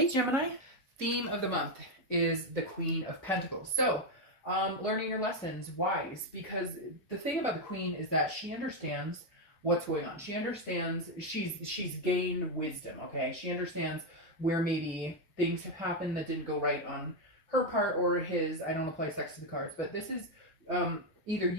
Hey Gemini, theme of the month is the Queen of Pentacles. So, learning your lessons, wise, because the thing about the Queen is that she understands what's going on. She understands she's gained wisdom. Okay, she understands where maybe things have happened that didn't go right on her part or his. I don't apply sex to the cards, but this is either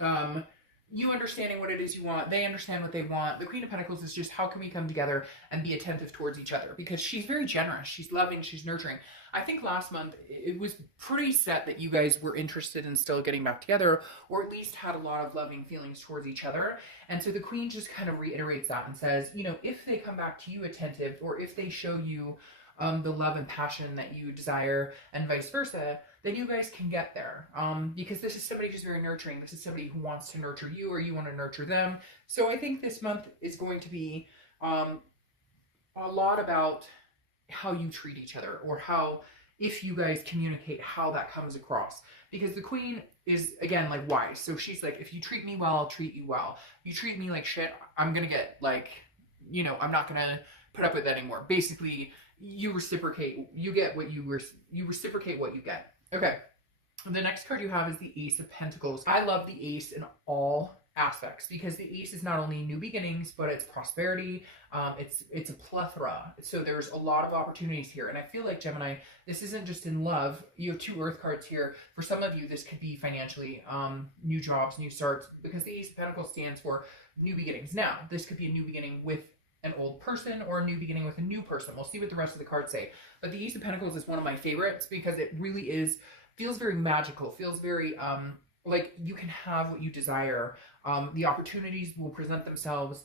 um, you understanding what it is you want, they understand what they want. The Queen of Pentacles is just how can we come together and be attentive towards each other, because she's very generous, she's loving, she's nurturing. I think last month it was pretty set that you guys were interested in still getting back together, or at least had a lot of loving feelings towards each other. And so the Queen just kind of reiterates that and says, you know, if they come back to you attentive, or if they show you the love and passion that you desire, and vice versa, then you guys can get there. Because this is somebody who's very nurturing. This is somebody who wants to nurture you, or you want to nurture them. So I think this month is going to be a lot about how you treat each other, or how, if you guys communicate, how that comes across. Because the Queen is, again, like wise. So she's like, if you treat me well, I'll treat you well. You treat me like shit, I'm gonna get like, you know, I'm not gonna put up with that anymore. Basically, you reciprocate. You get what you reciprocate what you get. Okay. The next card you have is the Ace of Pentacles. I love the Ace in all aspects, because the Ace is not only new beginnings, but it's prosperity. It's a plethora. So there's a lot of opportunities here. And I feel like, Gemini, this isn't just in love. You have two Earth cards here. For some of you, this could be financially, new jobs, new starts, because the Ace of Pentacles stands for new beginnings. Now, this could be a new beginning with an old person, or a new beginning with a new person. We'll see what the rest of the cards say. But the Ace of Pentacles is one of my favorites, because it really feels very magical, feels very like you can have what you desire. The opportunities will present themselves.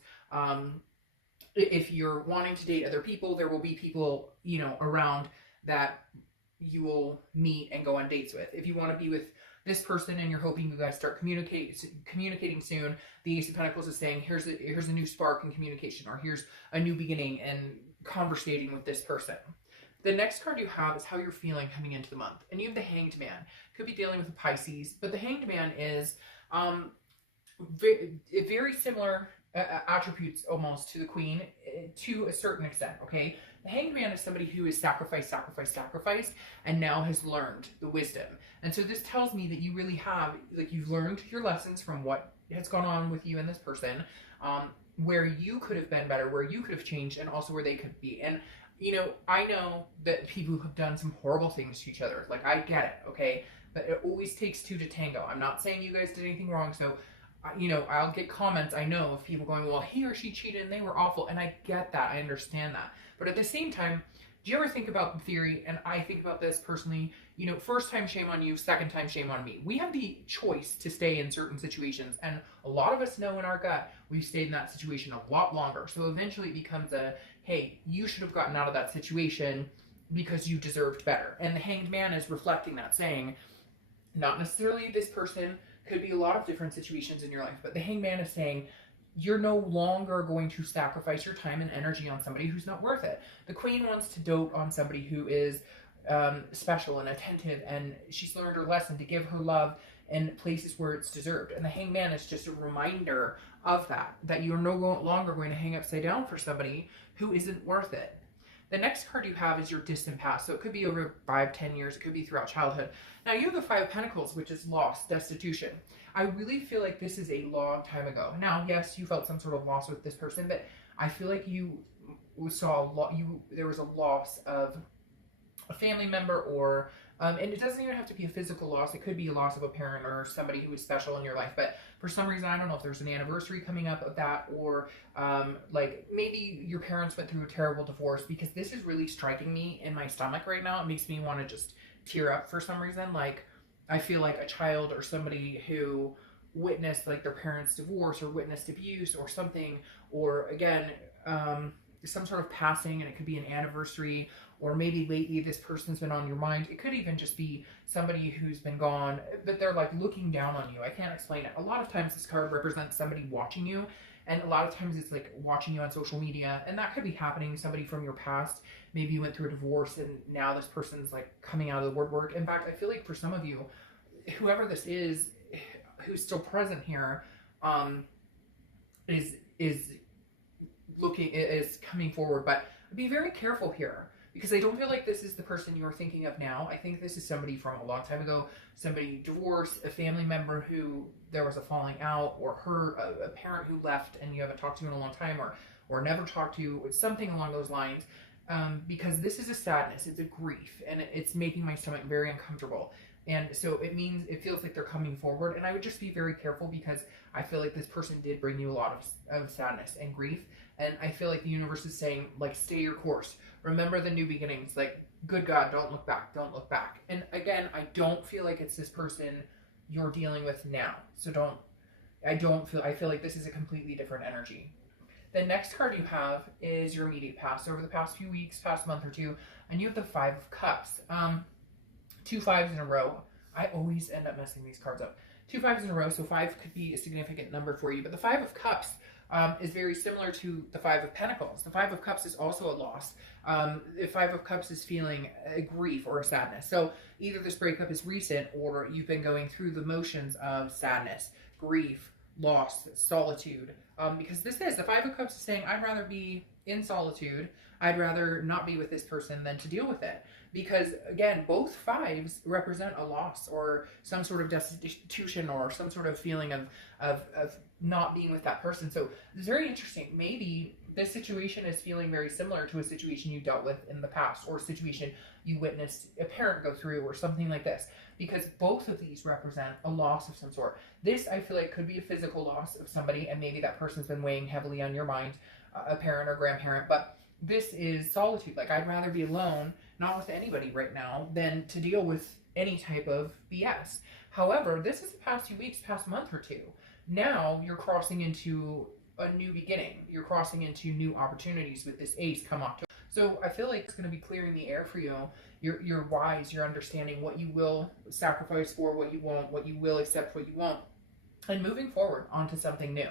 If you're wanting to date other people, there will be people, you know, around that you will meet and go on dates with. If you want to be with this person and you're hoping you guys start communicating soon, the Ace of Pentacles is saying, here's a new spark in communication, or here's a new beginning in conversating with this person. The next card you have is how you're feeling coming into the month. And you have the Hanged Man. Could be dealing with a Pisces, but the Hanged Man is very similar attributes almost to the Queen, to a certain extent, okay? The Hanged Man is somebody who has sacrificed, and now has learned the wisdom. And so this tells me that you really have, like, you've learned your lessons from what has gone on with you and this person, where you could have been better, where you could have changed, and also where they could be. And you know, I know that people have done some horrible things to each other. Like, I get it, okay? But it always takes two to tango. I'm not saying you guys did anything wrong. So, you know, I'll get comments, I know, of people going, well, he or she cheated and they were awful. And I get that. I understand that. But at the same time, do you ever think about the theory, and I think about this personally, you know, first time, shame on you, second time, shame on me. We have the choice to stay in certain situations, and a lot of us know in our gut we've stayed in that situation a lot longer. So eventually it becomes a, hey, you should have gotten out of that situation because you deserved better. And the Hanged Man is reflecting that, saying, not necessarily this person, could be a lot of different situations in your life, but the Hanged Man is saying, you're no longer going to sacrifice your time and energy on somebody who's not worth it. The Queen wants to dote on somebody who is special and attentive, and she's learned her lesson to give her love in places where it's deserved. And the Hanged Man is just a reminder of that you're no longer going to hang upside down for somebody who isn't worth it. The next card you have is your distant past. So it could be over 5-10 years. It could be throughout childhood. Now you have the Five of Pentacles, which is loss, destitution. I really feel like this is a long time ago. Now, yes, you felt some sort of loss with this person, but I feel like you saw a lot. There was a loss of a family member, or and it doesn't even have to be a physical loss. It could be a loss of a parent or somebody who was special in your life. But for some reason, I don't know if there's an anniversary coming up of that, or like maybe your parents went through a terrible divorce, because this is really striking me in my stomach right now. It makes me want to just tear up for some reason. Like, I feel like a child or somebody who witnessed like their parents' divorce, or witnessed abuse or something, or again, some sort of passing, and it could be an anniversary, or maybe lately this person's been on your mind. It could even just be somebody who's been gone, but they're like looking down on you. I can't explain it. A lot of times this card represents somebody watching you, and a lot of times it's like watching you on social media, and that could be happening to somebody from your past. Maybe you went through a divorce, and now this person's like coming out of the woodwork. In fact, I feel like for some of you, whoever this is who's still present here, is coming forward. But be very careful here, because I don't feel like this is the person you're thinking of now. I think this is somebody from a long time ago, somebody divorced, a family member who there was a falling out, or a parent who left and you haven't talked to in a long time, or never talked to, something along those lines. Because this is a sadness, it's a grief, and it's making my stomach very uncomfortable. And so it feels like they're coming forward. And I would just be very careful, because I feel like this person did bring you a lot of sadness and grief. And I feel like the universe is saying, like, stay your course. Remember the new beginnings. Like, good God, don't look back. Don't look back. And again, I don't feel like it's this person you're dealing with now. So I feel like this is a completely different energy. The next card you have is your immediate past, over the past few weeks, past month or two, and you have the Five of Cups. 2 5s in a row. I always end up messing these cards up. 2 5s in a row, so 5 could be a significant number for you. But the 5 of Cups is very similar to the 5 of Pentacles. The 5 of Cups is also a loss. The 5 of Cups is feeling a grief or a sadness. So either this breakup is recent, or you've been going through the motions of sadness, grief, loss, solitude. Because the 5 of Cups is saying, I'd rather be in solitude. I'd rather not be with this person than to deal with it. Because again, both 5s represent a loss, or some sort of destitution, or some sort of feeling of not being with that person. So it's very interesting. Maybe this situation is feeling very similar to a situation you dealt with in the past, or a situation you witnessed a parent go through, or something like this. Because both of these represent a loss of some sort. This, I feel like, could be a physical loss of somebody, and maybe that person's been weighing heavily on your mind, a parent or grandparent. But this is solitude. Like, I'd rather be alone, not with anybody right now, than to deal with any type of BS. However, this is the past few weeks, past month or two. Now you're crossing into a new beginning. You're crossing into new opportunities with this Ace come October. So I feel like it's going to be clearing the air for you. You're wise. You're understanding what you will sacrifice for, what you won't, what you will accept, what you won't, and moving forward onto something new.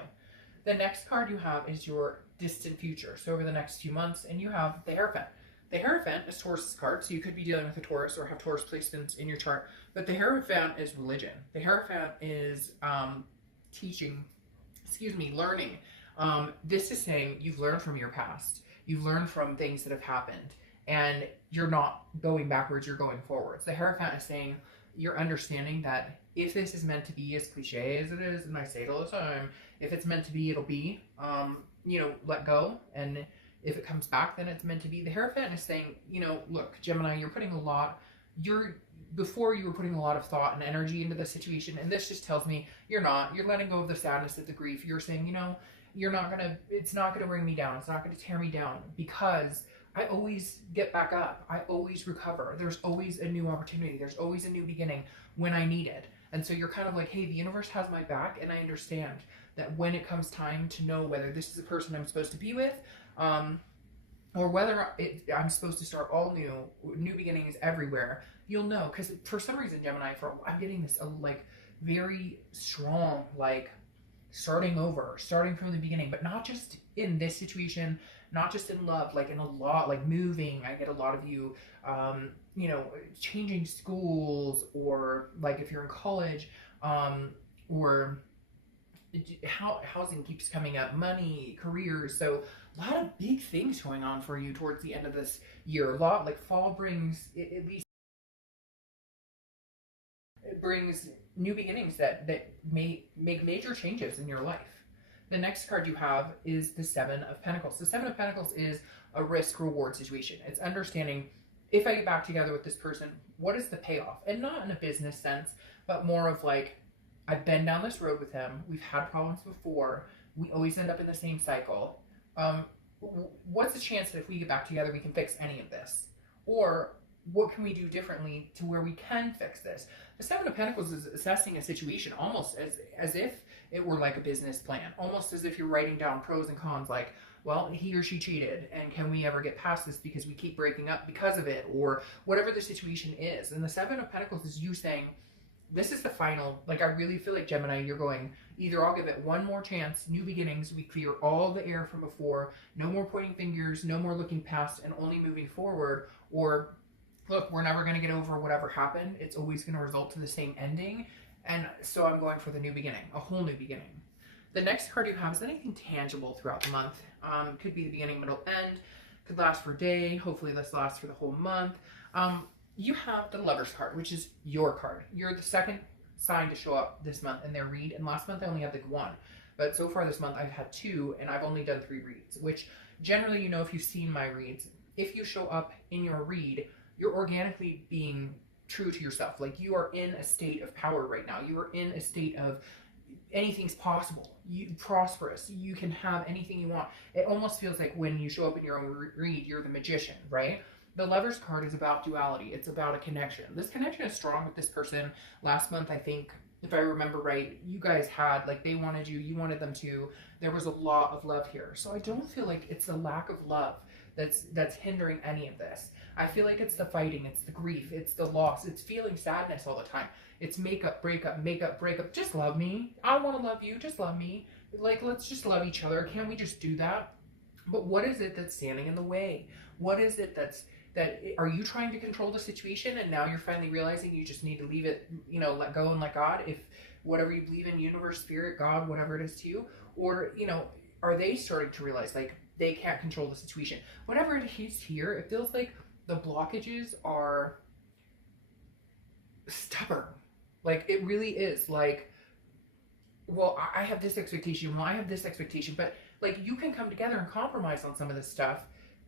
The next card you have is your distant future. So over the next few months, and you have the Hierophant. The Hierophant is Taurus's card, so you could be dealing with a Taurus or have Taurus placements in your chart. But the Hierophant is religion. The Hierophant is learning. This is saying you've learned from your past. You've learned from things that have happened, and you're not going backwards, you're going forwards. The Hierophant is saying you're understanding that if this is meant to be, as cliche as it is, and I say it all the time, if it's meant to be, it'll be. Let go, and if it comes back, then it's meant to be. The Hierophant is saying, look, Gemini, before you were putting a lot of thought and energy into the situation, and this just tells me you're letting go of the sadness, of the grief. You're saying, it's not gonna bring me down. It's not gonna tear me down, because I always get back up. I always recover. There's always a new opportunity. There's always a new beginning when I need it. And so you're kind of like, hey, the universe has my back, and I understand that when it comes time to know whether this is a person I'm supposed to be with, or whether I'm supposed to start all new beginnings everywhere, you'll know. Because for some reason, Gemini, I'm getting this very strong, starting over, starting from the beginning, but not just in this situation, not just in love, in a lot, moving. I get a lot of you, changing schools, or if you're in college, or housing keeps coming up, money, careers. So a lot of big things going on for you towards the end of this year. A lot, fall brings, at least it brings new beginnings that may make major changes in your life. The next card you have is the Seven of Pentacles. The Seven of Pentacles is a risk-reward situation. It's understanding, if I get back together with this person, what is the payoff? And not in a business sense, but more of I've been down this road with him. We've had problems before. We always end up in the same cycle. What's the chance that if we get back together, we can fix any of this? Or what can we do differently to where we can fix this? The Seven of Pentacles is assessing a situation almost as if it were a business plan, almost as if you're writing down pros and cons, well, he or she cheated, and can we ever get past this because we keep breaking up because of it, or whatever the situation is. And the Seven of Pentacles is you saying, this is the final, I really feel like, Gemini, you're going, either I'll give it one more chance, new beginnings, we clear all the air from before, no more pointing fingers, no more looking past and only moving forward, or look, we're never going to get over whatever happened. It's always going to result to the same ending. And so I'm going for the new beginning, a whole new beginning. The next card you have is anything tangible throughout the month. Could be the beginning, middle, end. Could last for a day. Hopefully this lasts for the whole month. You have the Lover's card, which is your card. You're the second sign to show up this month in their read. And last month I only had the one. But so far this month I've had 2, and I've only done 3 reads, which generally, you know, if you've seen my reads, if you show up in your read, you're organically being true to yourself. Like, you are in a state of power right now. You are in a state of anything's possible. You prosperous. You can have anything you want. It almost feels like when you show up in your own read, you're the magician, right? The Lover's card is about duality. It's about a connection. This connection is strong with this person. Last month, I think, if I remember right, you guys had, like, they wanted you, you wanted them to. There was a lot of love here. So I don't feel like it's the lack of love that's hindering any of this. I feel like it's the fighting, it's the grief, it's the loss, it's feeling sadness all the time. It's makeup, breakup, makeup, breakup. Just love me. I want to love you. Just love me. Like, let's just love each other. Can't we just do that? But what is it that's standing in the way? What is it are you trying to control the situation, and now you're finally realizing you just need to leave it, you know, let go and let God, if whatever you believe in, universe, spirit, God, whatever it is to you? Or, you know, are they starting to realize, like, they can't control the situation? Whatever it is here, it feels like the blockages are stubborn. Like, it really is. Like, well, I have this expectation, well, I have this expectation, but, like, you can come together and compromise on some of this stuff.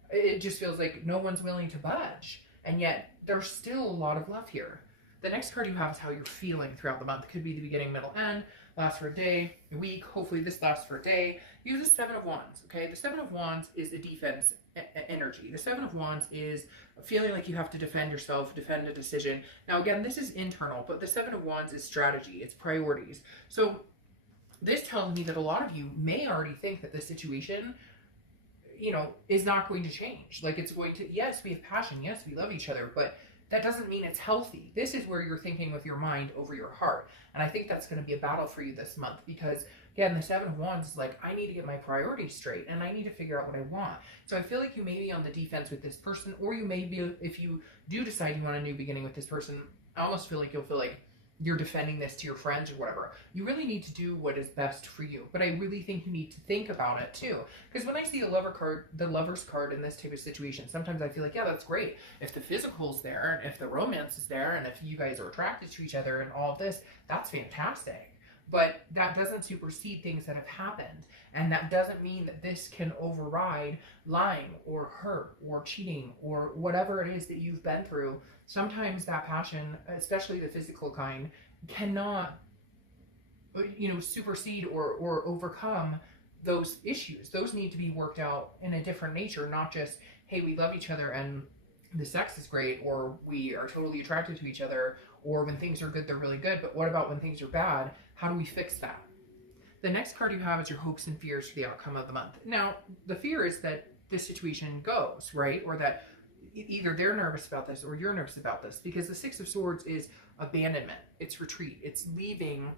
It just feels like no one's willing to budge, and yet there's still a lot of love here. The next card you have is how you're feeling throughout the month. It could be the beginning, middle, end, lasts for a day, a week. Hopefully this lasts for a day. Use the 7 of Wands, okay? The 7 of Wands is a defense energy. The 7 of Wands is feeling like you have to defend yourself, defend a decision. Now, again, this is internal, but the 7 of Wands is strategy. It's priorities. So this tells me that a lot of you may already think that this situation, you know, is not going to change. Like, it's going to, yes, we have passion, yes, we love each other, but that doesn't mean it's healthy. This is where you're thinking with your mind over your heart. And I think that's going to be a battle for you this month, because, again, the 7 of Wands is like, I need to get my priorities straight, and I need to figure out what I want. So I feel like you may be on the defense with this person, or you may be, if you do decide you want a new beginning with this person, I almost feel like you'll feel like you're defending this to your friends or whatever. You really need to do what is best for you. But I really think you need to think about it too. Because when I see the Lover's card in this type of situation, sometimes I feel like, yeah, that's great. If the physical's there, and if the romance is there, and if you guys are attracted to each other and all of this, that's fantastic. But that doesn't supersede things that have happened. And that doesn't mean that this can override lying or hurt or cheating or whatever it is that you've been through. Sometimes that passion, especially the physical kind, cannot, you know, supersede or overcome those issues. Those need to be worked out in a different nature, not just, hey, we love each other and the sex is great, or we are totally attracted to each other, or when things are good, they're really good. But what about when things are bad? How do we fix that? The next card you have is your hopes and fears for the outcome of the month. Now, the fear is that this situation goes, right? Or that either they're nervous about this or you're nervous about this, because the 6 of Swords is abandonment. It's retreat. It's leaving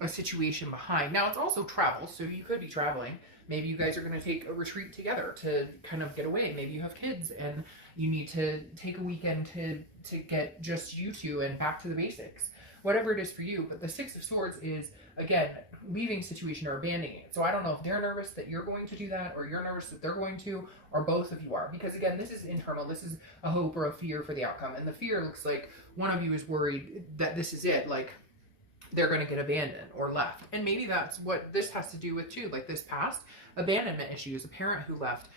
a situation behind. Now, it's also travel, so you could be traveling. Maybe you guys are going to take a retreat together to kind of get away. Maybe you have kids and you need to take a weekend to get just you two and back to the basics. Whatever it is for you. But the 6 of Swords is, again, leaving situation or abandoning it. So I don't know if they're nervous that you're going to do that, or you're nervous that they're going to, or both of you are. Because, again, this is internal. This is a hope or a fear for the outcome. And the fear looks like one of you is worried that this is it. Like, they're going to get abandoned or left. And maybe that's what this has to do with too. Like, this past abandonment issues, a parent who left,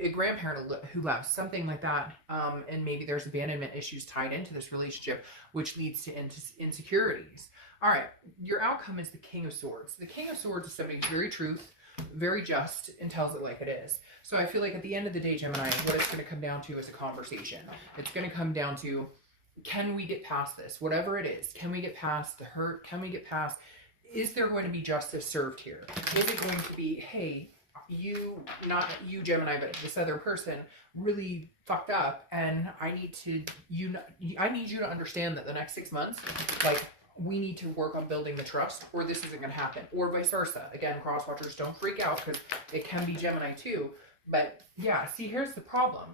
a grandparent who left, something like that. And maybe there's abandonment issues tied into this relationship, which leads to insecurities. All right, your outcome is the King of Swords. The King of Swords is somebody who's very truth, very just, and tells it like it is. So I feel like at the end of the day, Gemini, what it's going to come down to is a conversation. It's going to come down to, can we get past this? Whatever it is, can we get past the hurt? Can we get past, is there going to be justice served here? Is it going to be, hey, you, not you, Gemini, but this other person really fucked up, and I need you to understand that the next 6 months, like, we need to work on building the trust, or this isn't going to happen, or vice versa. Again, crosswatchers, don't freak out, because it can be Gemini too. But yeah, see, here's the problem.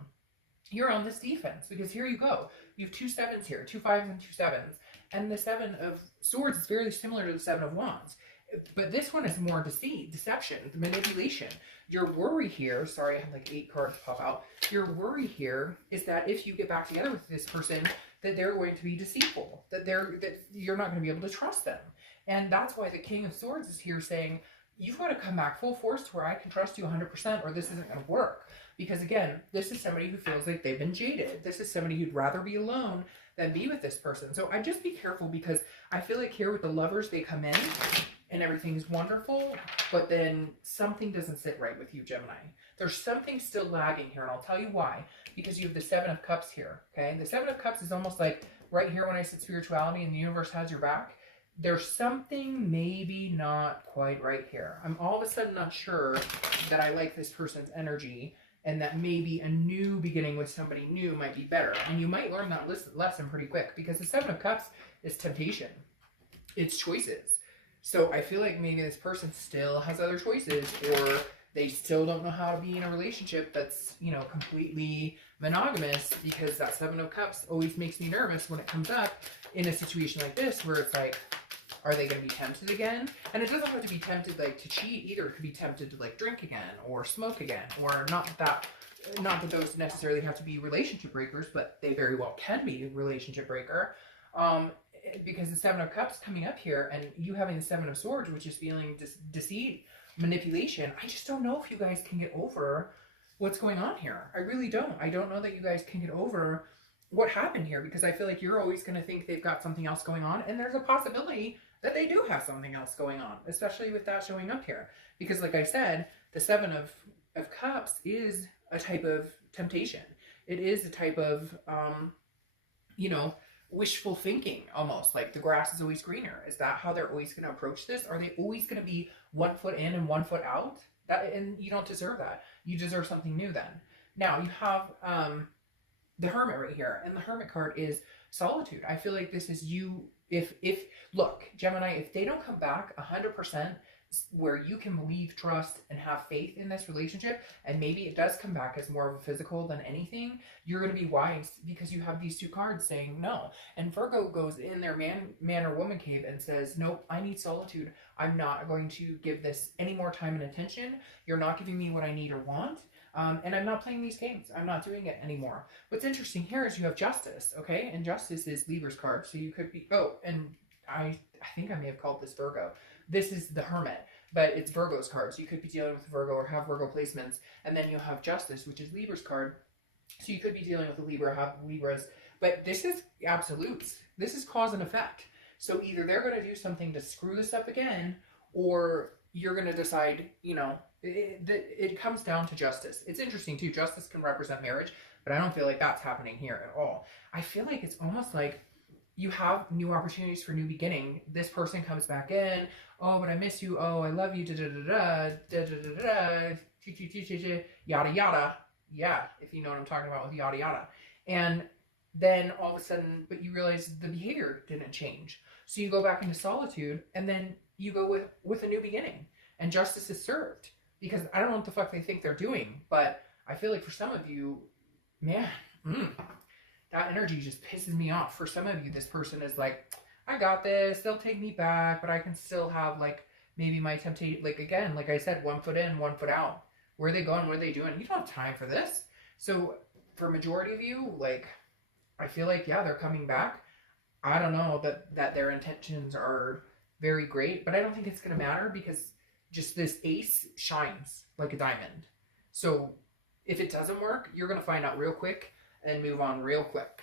You're on this defense, because here you go. You have 2 7s here, 2 5s and 2 7s. And the 7 of Swords is very similar to the 7 of Wands. But this one is more deceit, deception, manipulation. Your worry here, sorry, I had like 8 cards pop out. Your worry here is that if you get back together with this person, that they're going to be deceitful, that you're not going to be able to trust them. And that's why the King of Swords is here saying, you've got to come back full force to where I can trust you 100% or this isn't going to work. Because again, this is somebody who feels like they've been jaded. This is somebody who'd rather be alone than be with this person. So I just be careful, because I feel like here with the Lovers, they come in and everything's wonderful, but then something doesn't sit right with you, Gemini. There's something still lagging here, and I'll tell you why. Because you have the 7 of Cups here, okay? The 7 of Cups is almost like right here when I said spirituality and the universe has your back. There's something maybe not quite right here. I'm all of a sudden not sure that I like this person's energy, and that maybe a new beginning with somebody new might be better. And you might learn that lesson pretty quick, because the 7 of Cups is temptation. It's choices. So I feel like maybe this person still has other choices, or they still don't know how to be in a relationship that's, you know, completely monogamous, because that 7 of Cups always makes me nervous when it comes up in a situation like this, where it's like, are they going to be tempted again? And it doesn't have to be tempted like to cheat either. It could be tempted to like drink again or smoke again, or not that those necessarily have to be relationship breakers, but they very well can be a relationship breaker. Because the 7 of Cups coming up here, and you having the 7 of Swords, which is feeling deceit, manipulation. I just don't know if you guys can get over what's going on here. I really don't. I don't know that you guys can get over what happened here, because I feel like you're always going to think they've got something else going on, and there's a possibility that they do have something else going on, especially with that showing up here. Because like I said, the 7 of Cups is a type of temptation. It is a type of, you know, wishful thinking, almost like the grass is always greener. Is that how they're always going to approach this? Are they always going to be 1 foot in and 1 foot out? And you don't deserve that. You deserve something new then. Now you have the Hermit right here, and the Hermit card is solitude. I feel like this is you. If look, Gemini, if they don't come back 100%, where you can believe, trust, and have faith in this relationship, and maybe it does come back as more of a physical than anything, you're going to be wise, because you have these 2 cards saying no. And Virgo goes in their man or woman cave and says, nope, I need solitude. I'm not going to give this any more time and attention. You're not giving me what I need or want. And I'm not playing these games. I'm not doing it anymore. What's interesting here is you have Justice, okay? And Justice is Libra's card. So you could be, oh, and I think I may have called this Virgo. This is the Hermit, but it's Virgo's card. So you could be dealing with Virgo or have Virgo placements. And then you have Justice, which is Libra's card. So you could be dealing with a Libra, have Libras. But this is absolutes. This is cause and effect. So either they're going to do something to screw this up again, or you're going to decide, you know, it comes down to Justice. It's interesting too. Justice can represent marriage, but I don't feel like that's happening here at all. I feel like it's almost like you have new opportunities for new beginning. This person comes back in. Oh, but I miss you. Oh, I love you. Da da da da da da da. Yada yada. Yeah, if you know what I'm talking about with yada yada. And then all of a sudden, but you realize the behavior didn't change. So you go back into solitude, and then you go with a new beginning, and Justice is served. Because I don't know what the fuck they think they're doing, but I feel like for some of you, man, that energy just pisses me off. For some of you, this person is like, I got this, they'll take me back, but I can still have like maybe my temptation, like again, like I said, 1 foot in, 1 foot out. Where are they going? What are they doing? You don't have time for this. So for majority of you, like, I feel like, yeah, they're coming back. I don't know that their intentions are very great, but I don't think it's going to matter, because just this ace shines like a diamond. So if it doesn't work, you're going to find out real quick and move on real quick.